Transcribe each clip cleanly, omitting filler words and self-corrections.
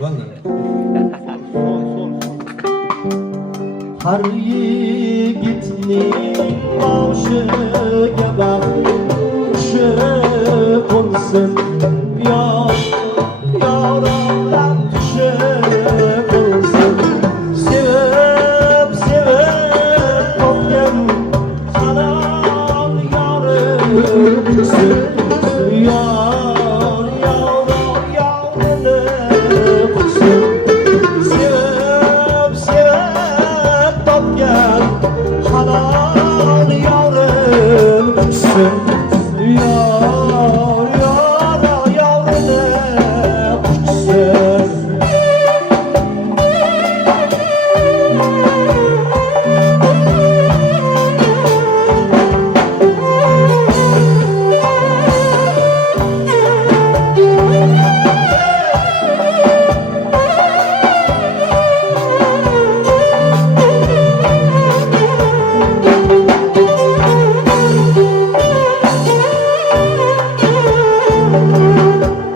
Bo'ldi. Har yigitning boshiga baxt qushi qo'nsin, yorlar tushi qo'nsin. Sevib topgan halol yorim bo'lsin. Halal yarım kuşsun, yar yavrine kuşsun.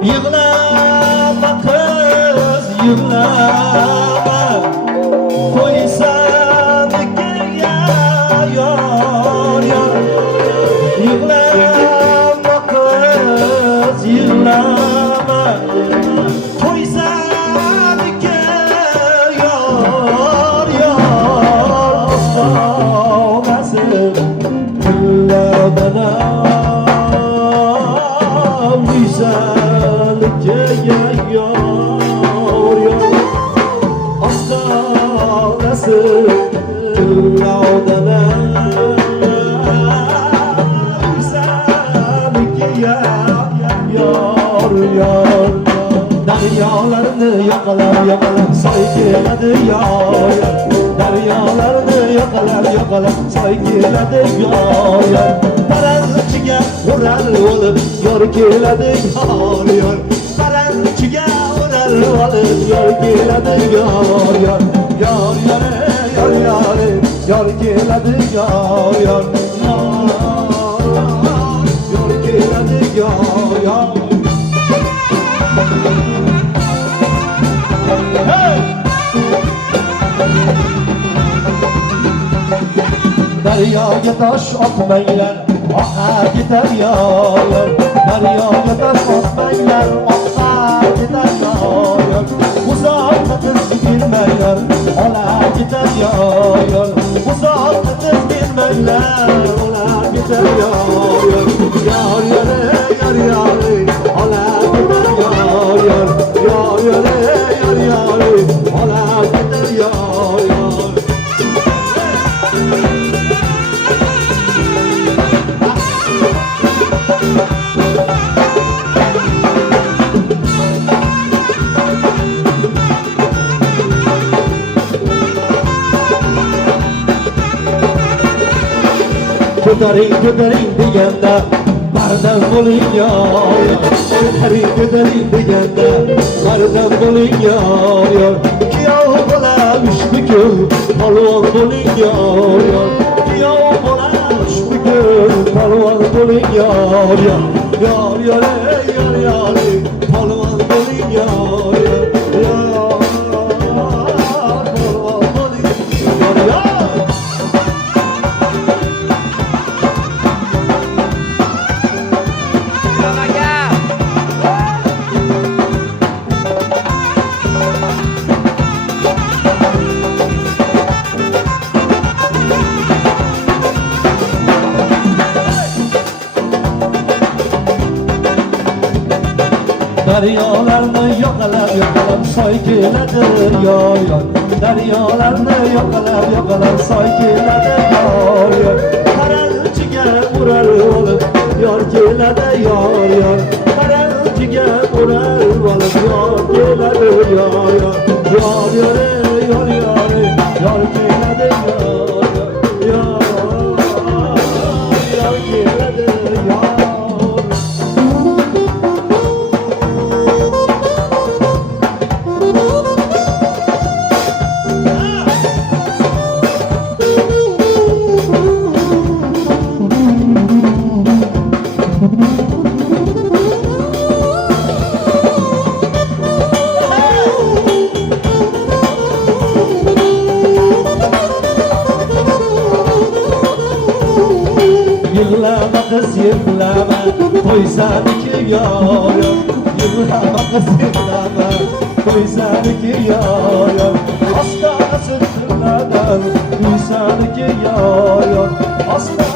Yığlama kız, yığlama, koysan dikiye yar. Yığlama kız, yığlama, koysan dikiye yar. Aslanasın güllerden güzel yar. Aslanası güllerden güzel yar. Deryalarını yakalar say geledi yar. Deryalarını yakalar say geledi yar. Karanlıkçıya uğrar olup yor geledi yar. Karanlıkçıya uğrar olup yor geledi yar. Yar geledi yar. Yor geledi yar. Hey! Deryaya taş atmaylar, akar gider yar. Deryaya taş atmaylar, akar gider yar. Uzakta kız bilmeyler, ola gider yar. Uzakta kız bilmeyler, ola gider yar. Yar, ola gider yar. Yar, ola gider yar. Götüreyim diyende bardan bulayım yar. Götüreyim diyende bardan bulayım yar. Kiyav bola müşbükül palvan bulayım yar. Kiyav bola müşbükül palvan bulayım yar. Yar palvan bulayım yar. Deryalarını yakalar say geledi yar. Deryalarını yakalar say geledi yar. Karanlıkçıya uğrar olup yar geledi yar. Karanlıkçıya uğrar olup yar geledi yar. Yar geledi yar. Yar geledi yar. yıklama Koysaniki yar Yıklama kız yıklama Koysaniki yar Hastana sırtırlardan Koysaniki yar Hastana